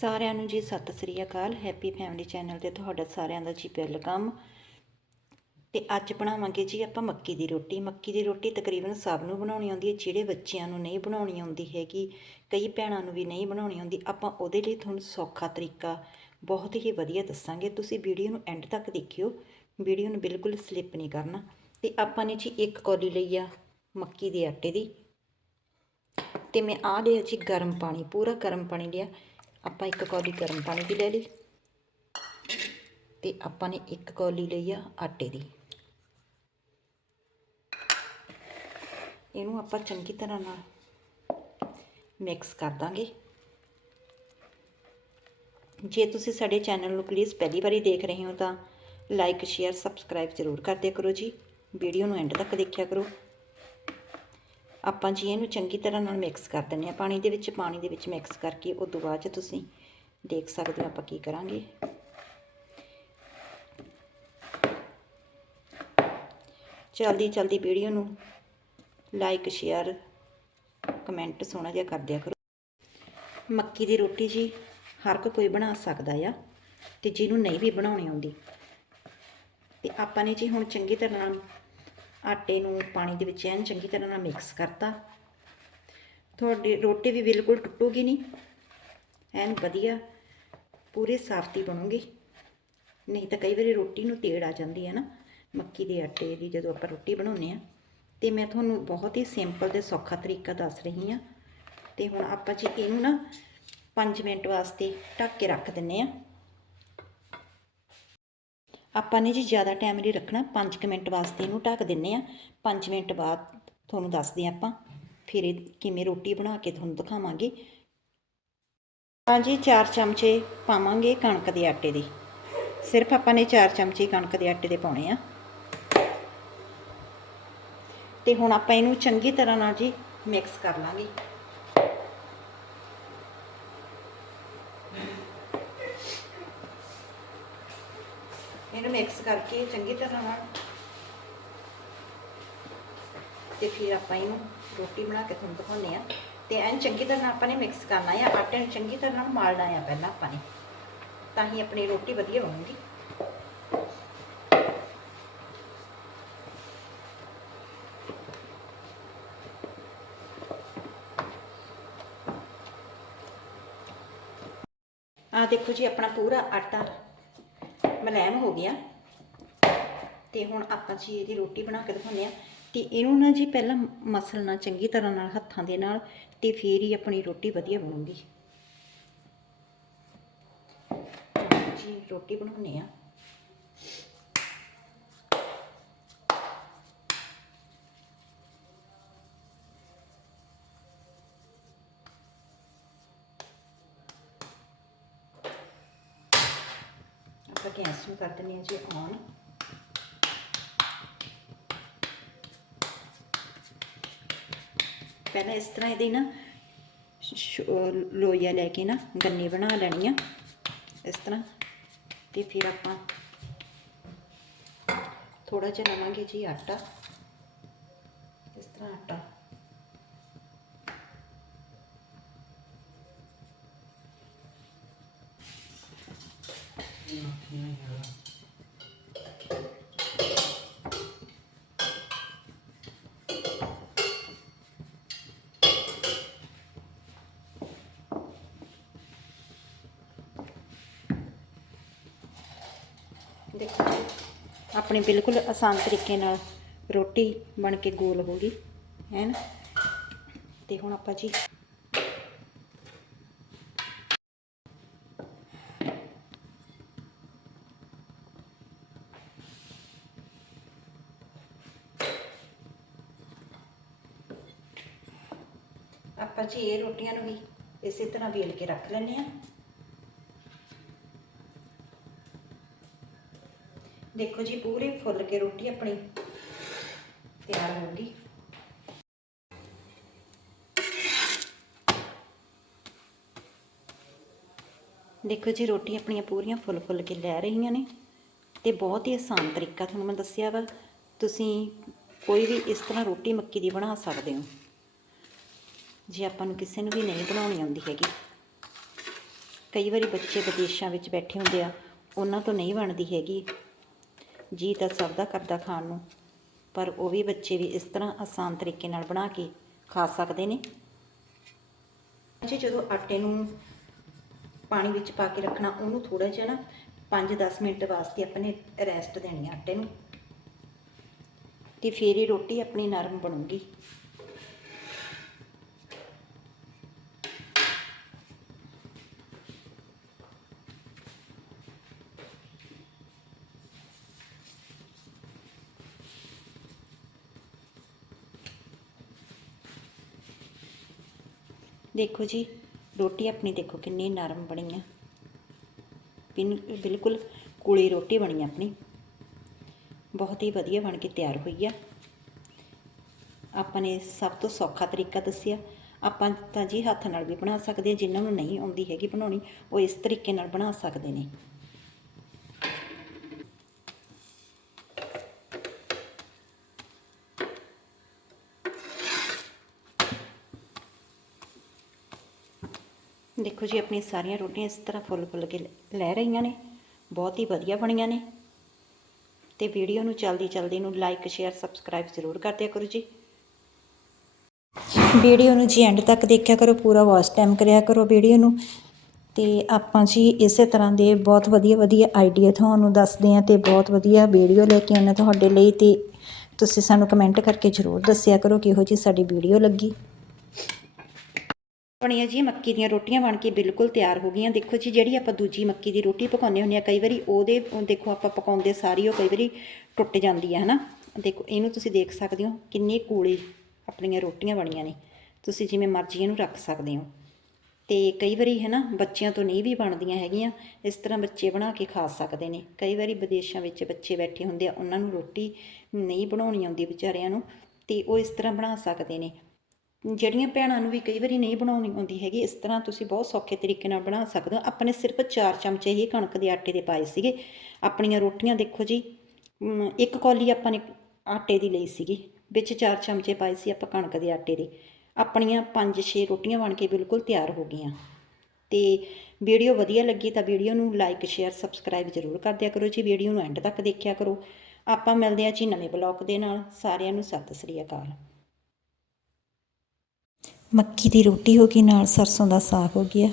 ਸਾਰਿਆਂ ਨੂੰ ਜੀ ਸਤਿ ਸ੍ਰੀ ਅਕਾਲ, ਹੈਪੀ ਫੈਮਿਲੀ ਚੈਨਲ ਤੇ ਤੁਹਾਡਾ ਸਾਰਿਆਂ ਦਾ ਜੀ ਵੈਲਕਮ। ਤੇ ਅੱਜ ਬਣਾਵਾਂਗੇ ਜੀ ਆਪਾਂ ਮੱਕੀ ਦੀ ਰੋਟੀ। ਮੱਕੀ ਦੀ ਰੋਟੀ ਤਕਰੀਬਨ ਸਭ ਨੂੰ ਬਣਾਉਣੀ ਆਉਂਦੀ ਹੈ, ਜਿਹੜੇ ਬੱਚਿਆਂ ਨੂੰ ਨਹੀਂ ਬਣਾਉਣੀ ਆਉਂਦੀ ਹੈਗੀ, ਕਈ ਭੈਣਾਂ ਨੂੰ ਵੀ ਨਹੀਂ ਬਣਾਉਣੀ ਆਉਂਦੀ। ਆਪਾਂ ਉਹਦੇ ਲਈ ਤੁਹਾਨੂੰ ਸੌਖਾ ਤਰੀਕਾ ਬਹੁਤ ਹੀ ਵਧੀਆ ਦੱਸਾਂਗੇ। ਤੁਸੀਂ ਵੀਡੀਓ ਨੂੰ ਐਂਡ ਤੱਕ ਦੇਖਿਓ। ਵੀਡੀਓ ਨੂੰ ਬਿਲਕੁਲ ਸਲਿੱਪ ਨਹੀਂ ਕਰਨਾ। ਤੇ ਆਪਾਂ ਨੇ ਜੀ ਇੱਕ ਕੌਲੀ ਲਈ ਆ ਮੱਕੀ ਦੇ ਆਟੇ ਦੀ। ਤੇ ਮੈਂ ਆ ਲਿਆ ਜੀ ਗਰਮ ਪਾਣੀ, ਪੂਰਾ ਗਰਮ ਪਾਣੀ ਲਿਆ। ਆਪਾਂ ਇੱਕ ਕੌਲੀ ਗਰਮ ਪਾਣੀ ਦੀ ਲੈ ਲਈ ਤੇ ਆਪਾਂ ਨੇ ਇੱਕ ਕੌਲੀ ਲਈ ਆ ਆਟੇ ਦੀ। ਇਹਨੂੰ ਆਪਾਂ ਚੰਗੀ ਤਰ੍ਹਾਂ ਨਾਲ ਮਿਕਸ ਕਰ ਦਾਂਗੇ। ਜੇ ਤੁਸੀਂ ਸਾਡੇ ਚੈਨਲ ਨੂੰ ਪਲੀਜ਼ ਪਹਿਲੀ ਵਾਰੀ ਦੇਖ ਰਹੇ ਹੋ ਤਾਂ ਲਾਈਕ ਸ਼ੇਅਰ ਸਬਸਕ੍ਰਾਈਬ ਜ਼ਰੂਰ ਕਰ ਕਰੋ ਜੀ। ਵੀਡੀਓ ਨੂੰ ਐਂਡ ਤੱਕ ਦੇਖਿਆ ਕਰੋ। ਆਪਾਂ ਜੀ ਇਹਨੂੰ ਚੰਗੀ ਤਰ੍ਹਾਂ ਨਾਲ ਮਿਕਸ ਕਰ ਦਿੰਦੇ ਆ ਪਾਣੀ ਦੇ ਵਿੱਚ, ਪਾਣੀ ਦੇ ਵਿੱਚ ਮਿਕਸ ਕਰਕੇ ਉਸ ਤੋਂ ਬਾਅਦ 'ਚ ਤੁਸੀਂ ਦੇਖ ਸਕਦੇ ਹੋ ਆਪਾਂ ਕੀ ਕਰਾਂਗੇ। ਜਲਦੀ ਜਲਦੀ ਵੀਡੀਓ ਨੂੰ ਲਾਈਕ ਸ਼ੇਅਰ ਕਮੈਂਟ ਸੋਹਣਾ ਜਿਹਾ ਕਰ ਦਿਆ ਕਰੋ। ਮੱਕੀ ਦੀ ਰੋਟੀ ਜੀ ਹਰ ਕੋਈ ਬਣਾ ਸਕਦਾ ਆ ਤੇ ਜਿਹਨੂੰ ਨਹੀਂ ਵੀ ਬਣਾਉਣੀ ਆਉਂਦੀ। ਤੇ ਆਪਾਂ ਨੇ ਜੀ ਹੁਣ ਚੰਗੀ ਤਰ੍ਹਾਂ ਨਾਲ ਆਟੇ ਨੂੰ ਪਾਣੀ ਦੇ ਵਿੱਚ ਐਨ ਚੰਗੀ ਤਰ੍ਹਾਂ ਨਾਲ ਮਿਕਸ ਕਰਤਾ। ਤੁਹਾਡੀ ਰੋਟੀ ਵੀ ਬਿਲਕੁਲ ਟੁੱਟੂਗੀ ਨਹੀਂ। ਐਨ ਵਧੀਆ, ਪੂਰੇ ਸਾਫਤੀ ਬਣੂਗੀ। ਨਹੀਂ ਤਾਂ ਕਈ ਵਾਰੀ ਰੋਟੀ ਨੂੰ ਤੇੜ ਆ ਜਾਂਦੀ ਹੈ ਨਾ, ਮੱਕੀ ਦੇ ਆਟੇ ਦੀ ਜਦੋਂ ਆਪਾਂ ਰੋਟੀ ਬਣਾਉਂਦੇ ਆ ਤੇ ਮੈਂ ਤੁਹਾਨੂੰ ਬਹੁਤ ਹੀ ਸਿੰਪਲ ਤੇ ਸੌਖਾ ਤਰੀਕਾ ਦੱਸ ਰਹੀ ਹਾਂ। ਤੇ ਹੁਣ ਆਪਾਂ ਜੀ ਇਹਨੂੰ ਨਾ 5 ਮਿੰਟ ਵਾਸਤੇ ਢੱਕ ਕੇ ਰੱਖ ਦਿੰਨੇ ਆ ਆਪਾਂ ਨੇ ਜੀ ਜ਼ਿਆਦਾ ਟਾਈਮ ਨਹੀਂ ਰੱਖਣਾ 5 ਮਿੰਟ ਵਾਸਤੇ ਇਹਨੂੰ ਢੱਕ ਦਿੰਨੇ ਆ। 5 ਮਿੰਟ ਬਾਅਦ ਤੁਹਾਨੂੰ ਦੱਸਦੇ ਆ ਆਪਾਂ, ਫਿਰ ਇਹ ਕਿਵੇਂ ਰੋਟੀ ਬਣਾ ਕੇ ਤੁਹਾਨੂੰ ਦਿਖਾਵਾਂਗੇ। ਹਾਂਜੀ 4 ਚਮਚੇ ਪਾਵਾਂਗੇ ਕਣਕ ਦੇ ਆਟੇ ਦੇ। ਸਿਰਫ ਆਪਾਂ ਨੇ 4 ਚਮਚੇ ਕਣਕ ਦੇ ਆਟੇ ਦੇ ਪਾਉਣੇ ਆ। ਤੇ ਹੁਣ ਆਪਾਂ ਇਹਨੂੰ ਚੰਗੀ ਤਰ੍ਹਾਂ ਨਾਲ ਜੀ ਮਿਕਸ ਕਰ ਲਾਂਗੇ। ਇਹਨੂੰ ਮਿਕਸ ਕਰਕੇ ਚੰਗੀ ਤਰ੍ਹਾਂ ਨਾਲ ਤੇ ਫਿਰ ਆਪਾਂ ਇਹਨੂੰ ਰੋਟੀ ਬਣਾ ਕੇ ਤੁਹਾਨੂੰ ਦਿਖਾਉਂਦੇ ਆ ਤੇ ਐਨ ਚੰਗੀ ਤਰ੍ਹਾਂ ਆਪਾਂ ਨੇ ਮਿਕਸ ਕਰਨਾ ਆ ਆਟੇ ਨੂੰ ਚੰਗੀ ਤਰ੍ਹਾਂ ਨਾਲ ਮਾਲਣਾ ਆ ਪਹਿਲਾਂ ਆਪਾਂ ਨੇ। ਤਾਂ ਹੀ ਆਪਣੀ ਰੋਟੀ ਵਧੀਆ ਬਣੂਗੀ। ਆ ਦੇਖੋ ਜੀ, ਆਪਣਾ ਪੂਰਾ ਆਟਾ ਮਲੈਮ ਹੋ ਗਿਆ ਤੇ ਹੁਣ ਆਪਾਂ ਜੀ ਇਹਦੀ ਰੋਟੀ ਬਣਾ ਕੇ ਦਿਖਾਉਂਦੇ ਆ ਤੇ ਇਹਨੂੰ ਨਾ ਜੀ ਪਹਿਲਾਂ ਮਸਲਣਾ ਚੰਗੀ ਤਰ੍ਹਾਂ ਨਾਲ ਹੱਥਾਂ ਦੇ ਨਾਲ ਤੇ ਫੇਰ ਹੀ ਆਪਣੀ ਰੋਟੀ ਵਧੀਆ ਬਣੂਗੀ। ਜੀ ਰੋਟੀ ਬਣਾਉਣੇ ਆ ਆਪਾਂ ਗੈਸ ਨੂੰ ਕਰ ਦਿੰਦੇ ਹਾਂ ਜੀ ਔਨ ਪਹਿਲਾਂ ਇਸ ਤਰ੍ਹਾਂ ਇਹਦੀ ਨਾ ਲੋਈਆ ਲੈ ਕੇ ਨਾ ਗੰਨੇ ਬਣਾ ਲੈਣੀ ਆ, ਇਸ ਤਰ੍ਹਾਂ। ਤੇ ਫਿਰ ਆਪਾਂ ਥੋੜਾ ਜਿਹਾ ਲਵਾਂਗੇ ਜੀ ਆਟਾ ਇਸ ਤਰ੍ਹਾਂ ਆਟਾ ਦੇਖੋ ਆਪਣੇ ਬਿਲਕੁਲ ਆਸਾਨ ਤਰੀਕੇ ਨਾਲ ਰੋਟੀ ਬਣ ਕੇ ਗੋਲ ਹੋ ਗਈ ਹੈ ਨਾ ਤੇ ਹੁਣ ਆਪਾਂ ਜੀ ਆਪਾਂ ਜੀ ਇਹ ਰੋਟੀਆਂ ਨੂੰ ਵੀ ਇਸੇ ਤਰ੍ਹਾਂ ਵੇਲ ਕੇ ਰੱਖ ਲੈਂਦੇ ਆ ਦੇਖੋ ਜੀ, ਪੂਰੀ ਫੁੱਲ ਕੇ ਰੋਟੀ ਆਪਣੀ ਤਿਆਰ ਹੋ ਗਈ। ਦੇਖੋ ਜੀ, ਰੋਟੀ ਆਪਣੀਆਂ ਪੂਰੀਆਂ ਫੁੱਲ ਫੁੱਲ ਕੇ ਲੈ ਰਹੀਆਂ ਨੇ ਤੇ ਬਹੁਤ ਹੀ ਆਸਾਨ ਤਰੀਕਾ ਤੁਹਾਨੂੰ ਮੈਂ ਦੱਸਿਆ ਵਾ। ਤੁਸੀਂ ਕੋਈ ਵੀ ਇਸ ਤਰ੍ਹਾਂ ਰੋਟੀ ਮੱਕੀ ਦੀ ਬਣਾ ਸਕਦੇ ਹੋ। ਜੇ ਆਪਾਂ ਨੂੰ ਕਿਸੇ ਨੂੰ ਵੀ ਨਹੀਂ ਬਣਾਉਣੀ ਆਉਂਦੀ ਹੈਗੀ। ਕਈ ਵਾਰੀ ਬੱਚੇ ਵਿਦੇਸ਼ਾਂ ਵਿੱਚ ਬੈਠੇ ਹੁੰਦੇ ਆ, ਉਹਨਾਂ ਤੋਂ ਨਹੀਂ ਬਣਦੀ ਹੈਗੀ। ਜੀ ਤਾਂ ਸਭ ਦਾ ਕਰਦਾ ਖਾਣ ਨੂੰ, ਪਰ ਉਹ ਵੀ ਬੱਚੇ ਵੀ ਇਸ ਤਰ੍ਹਾਂ ਆਸਾਨ ਤਰੀਕੇ ਨਾਲ ਬਣਾ ਕੇ ਖਾ ਸਕਦੇ ਨੇ। ਜੀ ਜਦੋਂ ਆਟੇ ਨੂੰ ਪਾਣੀ ਵਿੱਚ ਪਾ ਕੇ ਰੱਖਣਾ, ਉਹਨੂੰ ਥੋੜਾ ਜਿਹਾ ਨਾ 5-10 ਮਿੰਟ ਵਾਸਤੇ ਆਪਣੇ ਰੈਸਟ ਦੇਣੀ ਆਟੇ ਨੂੰ। ਤੇ ਫੇਰ ਹੀ ਰੋਟੀ ਆਪਣੀ ਨਰਮ ਬਣੂਗੀ। ਦੇਖੋ ਜੀ, ਰੋਟੀ ਆਪਣੀ ਦੇਖੋ ਕਿੰਨੀ ਨਰਮ ਬਣੀ ਆ। ਪਿੰਨ ਬਿਲਕੁਲ ਕੁਲੀ ਰੋਟੀ ਬਣੀ ਆਪਣੀ। ਬਹੁਤ ਹੀ ਵਧੀਆ ਬਣ ਕੇ ਤਿਆਰ ਹੋਈ ਆ। ਆਪਾਂ ਨੇ ਸਭ ਤੋਂ ਸੌਖਾ ਤਰੀਕਾ ਦੱਸਿਆ। ਆਪਾਂ ਤਾਂ ਜੀ ਹੱਥ ਨਾਲ ਵੀ ਬਣਾ ਸਕਦੇ ਆ, ਜਿਨ੍ਹਾਂ ਨੂੰ ਨਹੀਂ ਆਉਂਦੀ ਹੈਗੀ ਬਣਾਉਣੀ, ਉਹ ਇਸ ਤਰੀਕੇ ਨਾਲ ਬਣਾ ਸਕਦੇ ਨੇ। ਦੇਖੋ ਜੀ ਆਪਣੀ ਸਾਰੀਆਂ ਰੋਟੀਆਂ ਇਸ ਤਰ੍ਹਾਂ ਫੁੱਲ ਫੁੱਲ ਕੇ ਲੈ ਰਹੀਆਂ ਨੇ, ਬਹੁਤ ਹੀ ਵਧੀਆ ਬਣੀਆਂ ਨੇ। ਤੇ ਵੀਡੀਓ ਨੂੰ ਜਲਦੀ ਜਲਦੀ ਨੂੰ ਲਾਈਕ ਸ਼ੇਅਰ ਸਬਸਕ੍ਰਾਈਬ ਜ਼ਰੂਰ ਕਰ ਦਿਆ ਕਰੋ ਜੀ। ਵੀਡੀਓ ਨੂੰ ਜੀ ਐਂਡ ਤੱਕ ਦੇਖਿਆ ਕਰੋ, ਪੂਰਾ ਵਾਚ ਟਾਈਮ ਕਰਿਆ ਕਰੋ ਵੀਡੀਓ ਨੂੰ। ਤੇ ਆਪਾਂ ਜੀ ਇਸੇ ਤਰ੍ਹਾਂ ਦੇ ਬਹੁਤ ਵਧੀਆ ਵਧੀਆ ਆਈਡੀਆ ਤੁਹਾਨੂੰ ਦੱਸਦੇ ਹਾਂ ਤੇ ਬਹੁਤ ਵਧੀਆ ਵੀਡੀਓ ਲੈ ਕੇ ਆਉਣਾ ਤੁਹਾਡੇ ਲਈ ਤੇ ਤੁਸੀਂ ਸਾਨੂੰ ਕਮੈਂਟ ਕਰਕੇ ਜ਼ਰੂਰ ਦੱਸਿਆ ਕਰੋ ਕਿਹੋ ਜੀ ਸਾਡੀ ਵੀਡੀਓ ਲੱਗੀ। ਬਣੀਆਂ ਜੀ ਮੱਕੀ ਦੀਆਂ ਰੋਟੀਆਂ ਬਣ ਕੇ ਬਿਲਕੁਲ ਤਿਆਰ ਹੋ ਗਈਆਂ। ਦੇਖੋ ਜੀ, ਜਿਹੜੀ ਆਪਾਂ ਦੂਜੀ ਮੱਕੀ ਦੀ ਰੋਟੀ ਪਕਾਉਂਦੇ ਹੁੰਦੇ ਆ ਕਈ ਵਾਰੀ ਉਹਦੇ ਉਹ ਦੇਖੋ ਆਪਾਂ ਪਕਾਉਂਦੇ ਸਾਰੀ ਉਹ ਕਈ ਵਾਰੀ ਟੁੱਟ ਜਾਂਦੀ ਹੈ, ਹਨਾ? ਦੇਖੋ, ਇਹਨੂੰ ਤੁਸੀਂ ਦੇਖ ਸਕਦੇ ਹੋ ਕਿੰਨੇ ਕੂਲੀ ਆਪਣੀਆਂ ਰੋਟੀਆਂ ਬਣੀਆਂ ਨੇ। ਤੁਸੀਂ ਜਿਵੇਂ ਮਰਜ਼ੀ ਇਹਨੂੰ ਰੱਖ ਸਕਦੇ ਹੋ। ਤੇ ਕਈ ਵਾਰੀ ਹੈ ਨਾ ਬੱਚਿਆਂ ਤੋਂ ਨਹੀਂ ਵੀ ਬਣਦੀਆਂ ਹੈਗੀਆਂ, ਇਸ ਤਰ੍ਹਾਂ ਬੱਚੇ ਬਣਾ ਕੇ ਖਾ ਸਕਦੇ ਨੇ। ਕਈ ਵਾਰੀ ਵਿਦੇਸ਼ਾਂ ਵਿੱਚ ਬੱਚੇ ਬੈਠੇ ਹੁੰਦੇ ਆ, ਉਹਨਾਂ ਨੂੰ ਰੋਟੀ ਨਹੀਂ ਬਣਾਉਣੀ ਆਉਂਦੀ ਵਿਚਾਰਿਆਂ ਨੂੰ, ਤੇ ਉਹ ਇਸ ਤਰ੍ਹਾਂ ਬਣਾ ਸਕਦੇ ਨੇ। ਜਿਹੜੀਆਂ ਭੈਣਾਂ ਨੂੰ ਵੀ ਕਈ ਵਾਰੀ ਨਹੀਂ ਬਣਾਉਣੀ ਆਉਂਦੀ ਹੈਗੀ, ਇਸ ਤਰ੍ਹਾਂ ਤੁਸੀਂ ਬਹੁਤ ਸੌਖੇ ਤਰੀਕੇ ਨਾਲ ਬਣਾ ਸਕਦੇ ਹੋ। ਆਪਣੇ ਸਿਰਫ 4 ਚਮਚੇ ਹੀ ਕਣਕ ਦੇ ਆਟੇ ਦੇ ਪਾਏ ਸੀਗੇ। ਆਪਣੀਆਂ ਰੋਟੀਆਂ ਦੇਖੋ ਜੀ ਇੱਕ ਕੌਲੀ ਆਪਾਂ ਨੇ ਆਟੇ ਦੀ ਲਈ ਸੀਗੀ, ਵਿੱਚ 4 ਚਮਚੇ ਪਾਏ ਸੀ ਆਪਾਂ ਕਣਕ ਦੇ ਆਟੇ ਦੇ। ਆਪਣੀਆਂ 5-6 ਰੋਟੀਆਂ ਬਣ ਕੇ ਬਿਲਕੁਲ ਤਿਆਰ ਹੋ ਗਈਆਂ। ਤੇ ਵੀਡੀਓ ਵਧੀਆ ਲੱਗੀ ਤਾਂ ਵੀਡੀਓ ਨੂੰ ਲਾਈਕ, ਸ਼ੇਅਰ, ਸਬਸਕ੍ਰਾਈਬ ਜ਼ਰੂਰ ਕਰ ਦਿਆ ਕਰੋ ਜੀ। ਵੀਡੀਓ ਨੂੰ ਐਂਡ ਤੱਕ ਦੇਖਿਆ ਕਰੋ। ਆਪਾਂ ਮਿਲਦੇ ਹਾਂ ਜੀ ਨਵੇਂ ਬਲੌਗ ਦੇ ਨਾਲ। ਸਾਰਿਆਂ ਨੂੰ ਸਤਿ ਸ੍ਰੀ ਅਕਾਲ। ਮੱਕੀ ਦੀ ਰੋਟੀ ਹੋ ਗਈ ਨਾਲ ਸਰਸੋਂ ਦਾ ਸਾਗ ਹੋ ਗਿਆ।